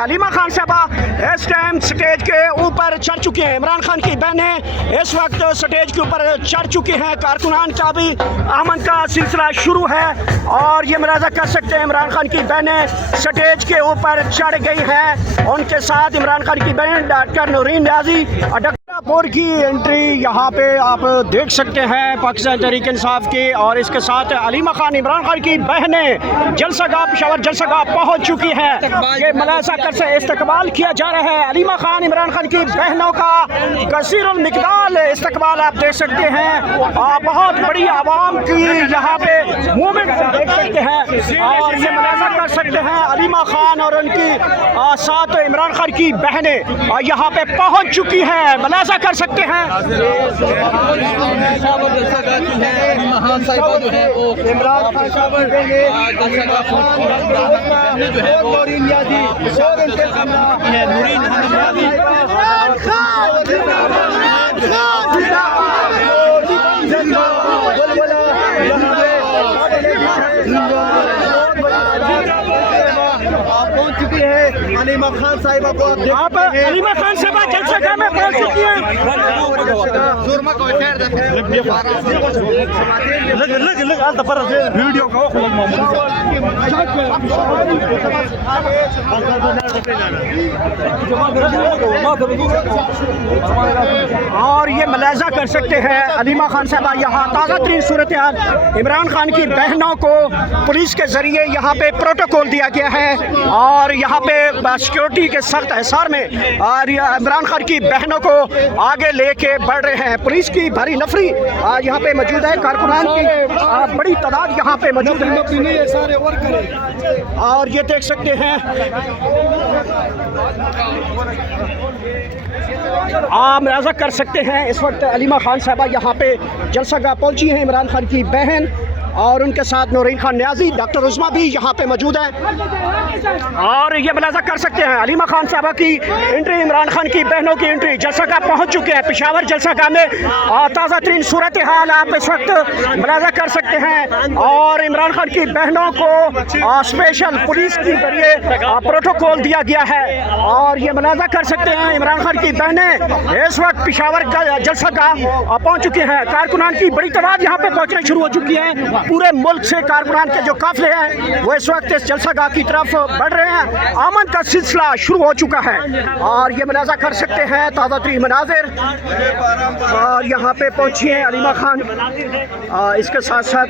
अलीमा खान साहबा इस time stage के ऊपर चढ़ चुके हैं। इमरान खान की बहनें इस वक्त स्टेज के ऊपर चढ़ चुके हैं। कारकुनान का भी आमद का सिलसिला शुरू है और ये मुलाजा कर सकते हैं इमरान खान की बहनें स्टेज के ऊपर चढ़ गई हैं। उनके साथ इमरान खान की बहन डॉक्टर नूरीन न्याजी और की एंट्री यहाँ पे आप देख सकते हैं पाकिस्तान तहरीक इंसाफ की, और इसके साथ अलीमा खान इमरान खान की बहनें जलसागाह पेशावर जलसागाह पहुँच चुकी है। ये मुलाजा कर से इस्तकबाल किया जा रहा है। अलीमा खान इमरान खान की बहनों का कसीरुल मिकदार इस्तकबाल आप देख सकते हैं। बहुत बड़ी आवाम की यहाँ पे मूवमेंट देख सकते हैं और ये मुलाजा कर सकते हैं अलीमा खान और उनकी साथ इमरान खान की बहनें यहाँ पे पहुँच चुकी हैं। मुलाजा कर सकते हैं। पहुंच चुकी है अलीमा खान साहिबा को आप अलीमा खान साहिबा जलसागाह में पहुंच चुकी हैं। और ये मुलाजा कर सकते हैं अलीमा खान साहबा यहाँ ताज़ा तरीन सूरत हाल इमरान खान की बहनों को पुलिस के जरिए यहाँ पे प्रोटोकॉल दिया गया है और यहाँ पे सिक्योरिटी के सख्त हिसार में और इमरान खान की बहनों को आगे लेके बढ़ रहे हैं। पुलिस की भारी नफरी यहाँ पे मौजूद है। कारकुनान की बड़ी तादाद यहाँ पे मौजूद है और ये देख सकते हैं आप मुलाजा कर सकते हैं। इस वक्त अलीमा खान साहबा यहाँ पे जलसागाह पहुँची हैं। इमरान खान की बहन और उनके साथ नूरीन खान न्याजी डॉक्टर उस्मा भी यहाँ पे मौजूद है और ये मुलाजा कर सकते हैं अलीमा खान साहबा की एंट्री, इमरान खान की बहनों की एंट्री जलसागाह पहुँच चुके हैं। पेशावर जलसागाह में ताज़ा तरीन सूरत हाल आप इस वक्त मुलाजा कर सकते हैं और इमरान खान की बहनों को स्पेशल पुलिस के जरिए प्रोटोकॉल दिया गया है और ये मुलाजा कर सकते हैं इमरान खान की बहनें इस वक्त पेशावर जलसागाह पहुँच चुके हैं। कारकुनान की बड़ी तादाद यहाँ पे पहुँचना शुरू हो चुकी है। पूरे मुल्क से कारकुनान के जो काफिले हैं वो इस वक्त इस जलसागाह की तरफ बढ़ रहे हैं। आमद का सिलसिला शुरू हो चुका है और ये मुलाजा कर सकते हैं ताज़ा तरीन मनाजिर और यहाँ पे पहुंची हैं अलीमा खान। इसके साथ साथ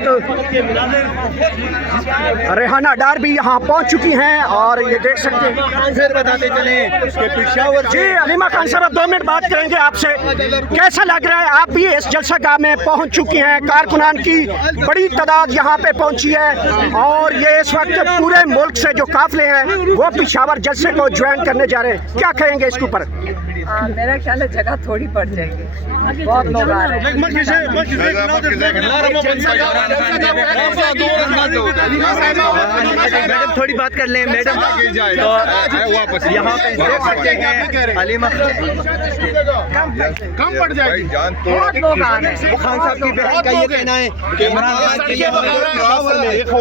रेहाना डार भी यहाँ पहुंच चुकी हैं और ये देख सकते हैं। फिर बताते चले कि पेशावर जी अलीमा खान साहब 2 मिनट बात करेंगे आपसे। कैसा लग रहा है, आप भी इस जलसागाह में पहुंच चुकी हैं, कारकुनान की बड़ी तादाद यहाँ पे पहुंची है और ये इस वक्त पूरे मुल्क से जो काफिले हैं वो पेशावर जलसे को ज्वाइन करने जा रहे हैं, क्या कहेंगे इसके ऊपर? मेरा ख्याल है जगह थोड़ी पड़ जाएगी, बहुत लोग आ रहे हैं। मैडम थोड़ी बात कर लें मैडम। यहाँ पे देख सकते हैं अलीमा कम पड़ जाएगी, बहुत लोग आ रहे हैं। खान साहब की बहन का ये कहना है कि इमरान खान के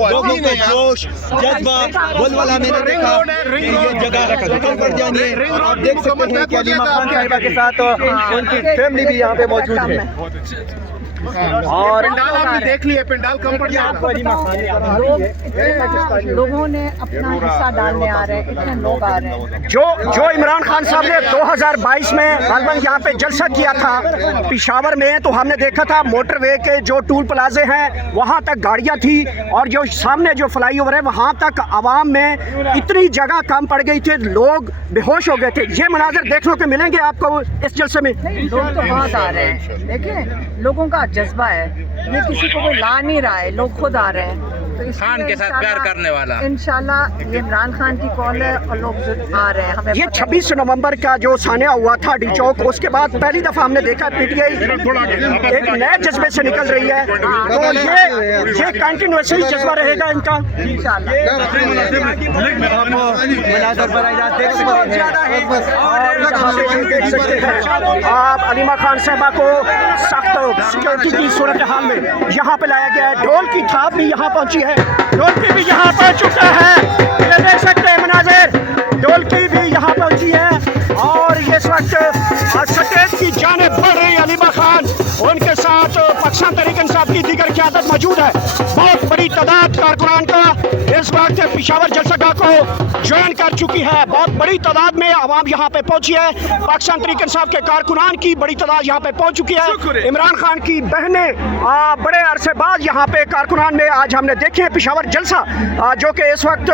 लोगों को जोश जज्बा बुलबुला मैंने देखा ये जगह कम पड़ जानी है। आप देख सकते हैं कि अलीमा खान साहिबा के साथ उनकी फैमिली भी यहाँ पे मौजूद है और पंडाल आपने देख लिया, पंडाल कम पड़ जाएगा। लोगों ने अपना हिस्सा डालने आ रहे हैं, इतने लोग आ रहे हैं। जो इमरान खान साहब ने 2022 में गालबन यहाँ पे जलसा किया था पेशावर में, तो हमने देखा था मोटरवे के जो टूल प्लाजे हैं वहाँ तक गाड़ियाँ थी और जो सामने जो फ्लाईओवर है वहाँ तक आवाम में इतनी जगह कम पड़ गई थी, लोग बेहोश हो गए थे। ये मनाजर देखने को मिलेंगे आपको इस जलसे में। लोग तो बहुत आ रहे हैं, देखिए लोगों का जज्बा है, ये किसी को कोई ला नहीं रहा है, लोग खुद आ रहे हैं। तो खान के साथ प्यार करने वाला इंशाल्लाह ये इमरान खान की कॉल है और लोग आ रहे हैं। हमें ये 26 नवंबर का जो सानिया हुआ था डी चौक, उसके बाद पहली दफा हमने देखा पीटीआई एक नए जज्बे से निकल रही है, तो ये कंटिन्यूसली जज्बा रहेगा इनका इंशाल्लाह। आप अलीमा खान साहबा को सख्त सिक्योरिटी की सूरत हाल में यहाँ पे लाया गया है। ढोल की थाप भी यहाँ पहुँची है, ढोल की भी यहाँ पहुँच चुका है, ये देख सकते हैं मनाजिर, ढोल की भी इस वक्त स्टेज की जानिब बढ़ रही है अलीमा खान, उनके साथ पाकिस्तान तहरीक इंसाफ की दीगर क़यादत मौजूद है। बहुत बड़ी तादाद कारकुनान का इस वक्त पेशावर जलसागाह को ज्वाइन कर चुकी है। बहुत बड़ी तादाद में आवाम यहाँ पे पहुंची है। पाकिस्तान तहरीक इंसाफ के कारकुनान की बड़ी तादाद यहाँ पे पहुंच चुकी है। इमरान खान की बहनें बड़े अरसे बाद यहाँ पे कारकुनान में आज हमने देखे हैं पेशावर जलसा, जो कि इस वक्त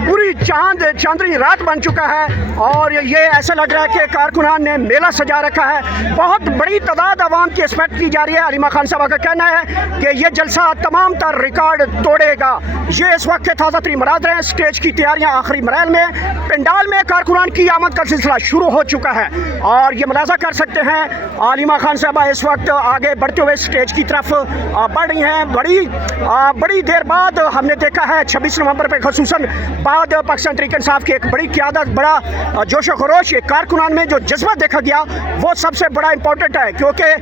पूरी चांदनी रात बन चुका है और ये ऐसा लग रहा है कि कारकुनान ने मेला सजा रखा है। बहुत बड़ी तादाद आवाम की एक्सपेक्ट की जा रही है। अलीमा खान साहब का कहना है कि ये जलसा तमाम तर रिकॉर्ड तोड़ेगा। ये इस वक्त के ताज़ा तरीन मनाज़िर हैं। स्टेज की तैयारियां आखिरी मराहल में, पंडाल में कारकुनान की आमद का सिलसिला शुरू हो चुका है और ये मुलाजा कर सकते हैं अलीमा खान साहबा इस वक्त आगे बढ़ते हुए स्टेज की तरफ बढ़ रही हैं। बड़ी देर बाद हमने देखा है 26 नवंबर पर खसूसन बाद पाकिस्तान तहरीक इंसाफ की एक बड़ी क़यादत, बड़ा जोश व खरोश, एक कारकुनान में जो जज्बा देखा गया वो सबसे बड़ा इंपॉर्टेंट है, क्योंकि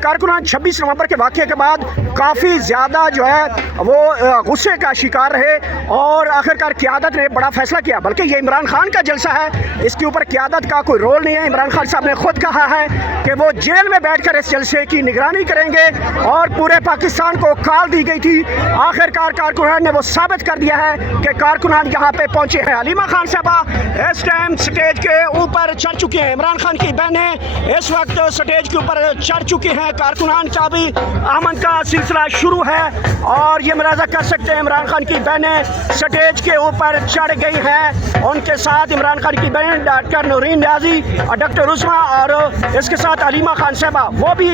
कारकुनान 26 नवंबर के वाक़े के बाद काफ़ी ज़्यादा जो है वो गुस्से का शिकार रहे और आखिरकार क़यादत ने बड़ा फैसला किया। बल्कि ये इमरान खान का जलसा है, इसके ऊपर क़यादत का कोई रोल नहीं है। इमरान खान साहब ने खुद कहा है कि वो जेल में बैठकर इस जलसे की निगरानी करेंगे और पूरे पाकिस्तान को कॉल दी गई थी। आखिरकार कारकुनान ने वो साबित कर दिया है कि कारकुनान यहाँ पे पहुँचे हैं। अलीमा खान साहबा इस टाइम स्टेज के ऊपर चढ़ चुके हैं। इमरान खान की बहनें इस वक्त स्टेज के ऊपर चढ़ चुकी हैं। कारकुनान का भी आमद का सिलसिला शुरू है और ये मुलाजा कर सकते हैं इमरान खान की बहनें स्टेज के ऊपर चढ़ गई हैं। उनके साथ इमरान खान की बहन डॉक्टर नूरीन न्याजी और डॉक्टर उस्मा और इसके साथ अलीमा खान साहबा वो भी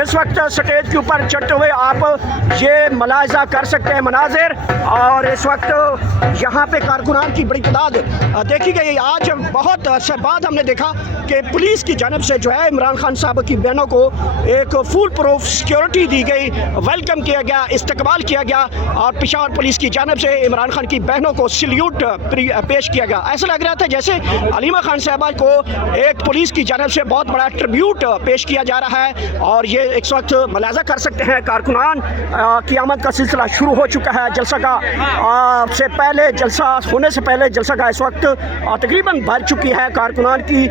इस वक्त स्टेज के ऊपर चढ़ते हुए आप ये मुलाजा कर सकते हैं मनाजिर। और इस वक्त यहाँ पे कारकुनान की बड़ी तादाद देखी गई। आज बहुत अर्से बाद हमने देखा कि पुलिस की जानब से जो है इमरान खान साहब की बहनों को एक फुल प्रूफ सिक्योरिटी दी गई, वेलकम किया गया, इस्तकबाल किया गया और पेशावर पुलिस की जानब से इमरान खान की बहनों को सल्यूट पेश किया गया। ऐसा लग रहा था जैसे अलीमा खान साहबा को एक पुलिस की जानब से बहुत बड़ा ट्रिब्यूट पेश किया जा रहा है और ये इस वक्त मुलाजा कर सकते हैं कारकुनान की आमद का सिलसिला शुरू हो चुका है। जलसागाह से पहले, जलसा होने से पहले जलसागाह इस वक्त तकरीबन भर चुकी है। कारकुनान की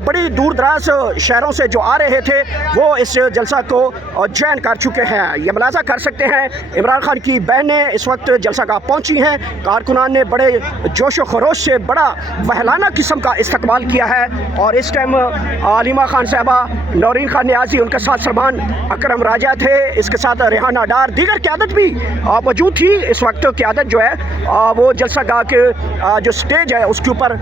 बड़ी दूर दराज शहरों से जो आ रहे थे वो इस जलसा को ज्वाइन कर चुके हैं। ये मुलाजा कर सकते हैं इमरान खान की बहनें इस वक्त जलसागाह पहुंची हैं। कारकुनान ने बड़े जोश व खरोश से बड़ा वहलाना किस्म का इस्तकबाल किया है और इस टाइम अलीमा खान साहबा, नौरीन खान न्याजी, उनके साथ सलमान अकरम राजा थे, इसके साथ रेहाना डार, दीगर क़यादत भी मौजूद थी। इस वक्त क़यादत जो है वो जलसागाह के जो स्टेज है उसके ऊपर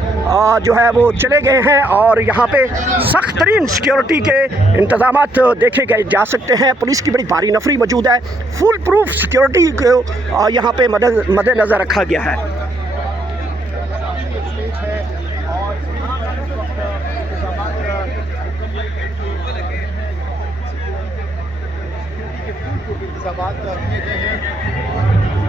जो है वो चले गए हैं और यहाँ पे सख्त तरीन सिक्योरिटी के इंतज़ामात देखे गए जा सकते हैं। पुलिस की बड़ी भारी नफरी मौजूद है। फुल प्रूफ सिक्योरिटी को यहाँ पे मद्देनज़र रखा गया है। इंतज़ामात किए गए हैं।